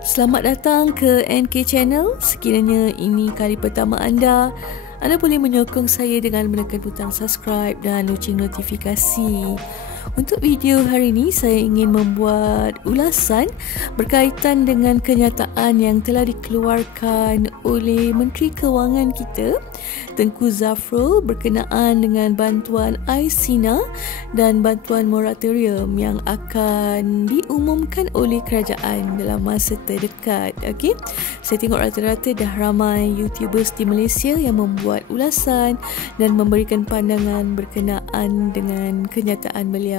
Selamat datang ke NK Channel. Sekiranya ini kali pertama anda boleh menyokong saya dengan menekan butang subscribe dan loceng notifikasi. Untuk video hari ini, saya ingin membuat ulasan berkaitan dengan kenyataan yang telah dikeluarkan oleh Menteri Kewangan kita, Tengku Zafrul, berkenaan dengan bantuan Aisina dan bantuan moratorium yang akan diumumkan oleh kerajaan dalam masa terdekat. Okey, saya tengok rata-rata dah ramai YouTubers di Malaysia yang membuat ulasan dan memberikan pandangan berkenaan dengan kenyataan beliau.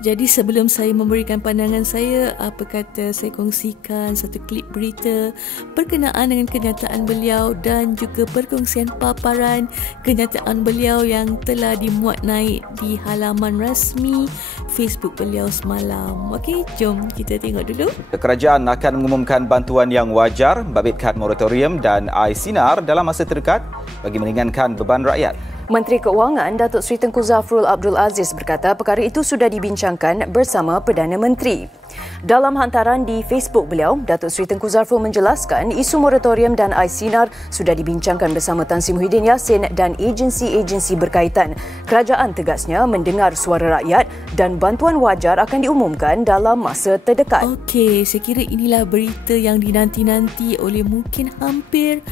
Jadi sebelum saya memberikan pandangan saya, apa kata saya kongsikan satu klip berita berkenaan dengan kenyataan beliau dan juga perkongsian paparan kenyataan beliau yang telah dimuat naik di halaman rasmi Facebook beliau semalam. Okey, jom kita tengok dulu. Kerajaan akan mengumumkan bantuan yang wajar, babitkan moratorium dan Aisinar dalam masa terdekat bagi meringankan beban rakyat. Menteri Kewangan Datuk Seri Tengku Zafrul Abdul Aziz berkata perkara itu sudah dibincangkan bersama Perdana Menteri. Dalam hantaran di Facebook beliau, Datuk Seri Tengku Zafrul menjelaskan isu moratorium dan Aisinar sudah dibincangkan bersama Tan Sri Muhyiddin Yassin dan agensi-agensi berkaitan. Kerajaan tegasnya mendengar suara rakyat dan bantuan wajar akan diumumkan dalam masa terdekat. Okey, saya kira inilah berita yang dinanti-nanti oleh mungkin hampir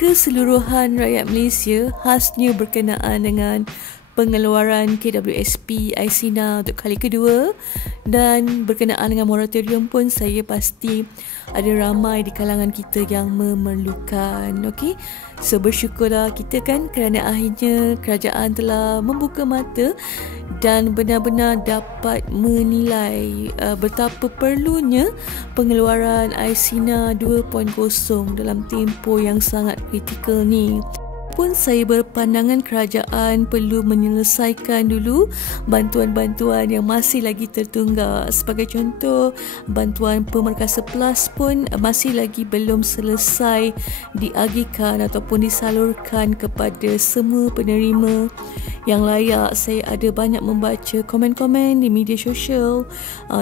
keseluruhan rakyat Malaysia, khasnya berkenaan dengan pengeluaran KWSP Aisina untuk kali kedua, dan berkenaan dengan moratorium pun saya pasti ada ramai di kalangan kita yang memerlukan. Okey, so bersyukurlah kita kan kerana akhirnya kerajaan telah membuka mata dan benar-benar dapat menilai betapa perlunya pengeluaran Aisina 2.0 dalam tempoh yang sangat kritikal ni. Pun saya berpandangan kerajaan perlu menyelesaikan dulu bantuan-bantuan yang masih lagi tertunggak. Sebagai contoh, bantuan Pemerkasa Plus pun masih lagi belum selesai diagihkan ataupun disalurkan kepada semua penerima yang layak. Saya ada banyak membaca komen-komen di media sosial,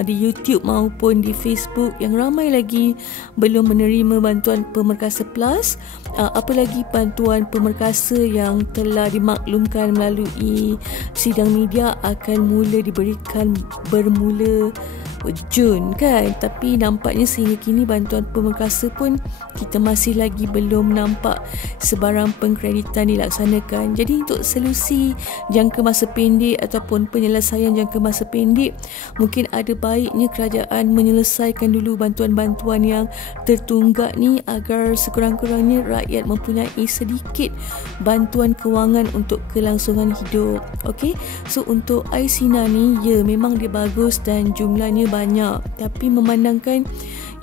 di YouTube maupun di Facebook yang ramai lagi belum menerima bantuan Pemerkasa Plus, apalagi bantuan Pemerkasa yang telah dimaklumkan melalui sidang media akan mula diberikan bermula Jun kan, tapi nampaknya sehingga kini bantuan Pemerkasa pun kita masih lagi belum nampak sebarang pengkreditan dilaksanakan. Jadi untuk solusi jangka masa pendek ataupun penyelesaian jangka masa pendek, mungkin ada baiknya kerajaan menyelesaikan dulu bantuan-bantuan yang tertunggak ni agar sekurang-kurangnya rakyat mempunyai sedikit bantuan kewangan untuk kelangsungan hidup. Okey, so untuk Aisina ni, ya memang dia bagus dan jumlahnya banyak, tapi memandangkan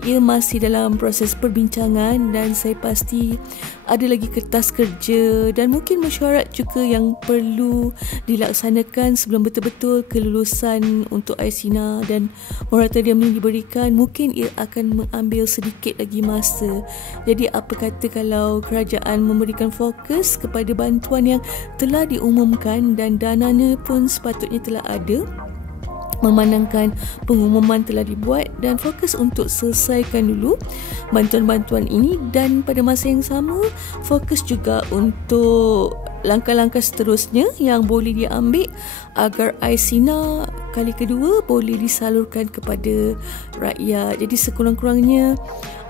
ia masih dalam proses perbincangan dan saya pasti ada lagi kertas kerja dan mungkin mesyuarat juga yang perlu dilaksanakan sebelum betul-betul kelulusan untuk Aisina dan moratorium ini diberikan. Mungkin ia akan mengambil sedikit lagi masa. Jadi apa kata kalau kerajaan memberikan fokus kepada bantuan yang telah diumumkan dan dananya pun sepatutnya telah ada, memandangkan pengumuman telah dibuat, dan fokus untuk selesaikan dulu bantuan-bantuan ini, dan pada masa yang sama fokus juga untuk langkah-langkah seterusnya yang boleh diambil agar Aisina kali kedua boleh disalurkan kepada rakyat. Jadi sekurang-kurangnya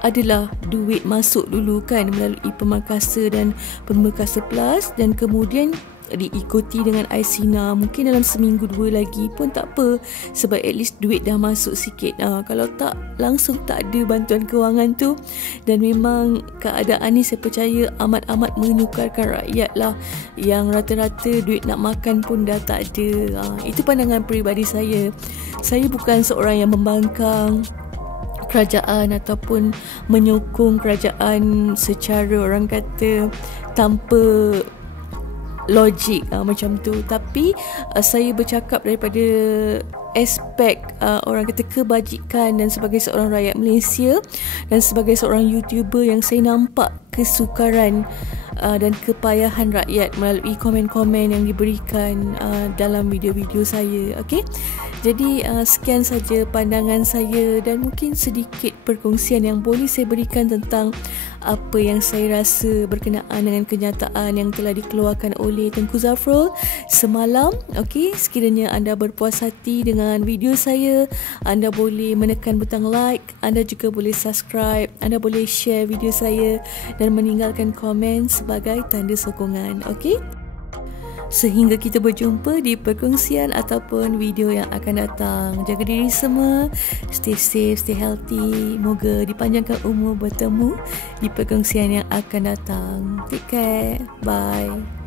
adalah duit masuk dulu kan melalui Pemerkasa dan Pemerkasa Plus, dan kemudian diikuti dengan Aisina. Mungkin dalam seminggu dua lagi pun tak apa, sebab at least duit dah masuk sikit. Kalau tak, langsung tak ada bantuan kewangan tu, dan memang keadaan ni saya percaya amat-amat menyukarkan rakyat lah, yang rata-rata duit nak makan pun dah tak ada. Itu pandangan peribadi saya. Saya bukan seorang yang membangkang kerajaan ataupun menyokong kerajaan secara orang kata tanpa logik macam tu, tapi saya bercakap daripada aspek orang kata kebajikan, dan sebagai seorang rakyat Malaysia dan sebagai seorang YouTuber yang saya nampak kesukaran dan kepayahan rakyat melalui komen-komen yang diberikan dalam video-video saya. Okey, Jadi sekian saja pandangan saya dan mungkin sedikit perkongsian yang boleh saya berikan tentang apa yang saya rasa berkenaan dengan kenyataan yang telah dikeluarkan oleh Tengku Zafrul semalam. Okey, sekiranya anda berpuas hati dengan video saya, anda boleh menekan butang like, anda juga boleh subscribe, anda boleh share video saya dan meninggalkan komen sebagai tanda sokongan. Okey? Sehingga kita berjumpa di perkongsian ataupun video yang akan datang. Jaga diri semua, stay safe, stay healthy. Moga dipanjangkan umur bertemu di perkongsian yang akan datang. Take care. Bye.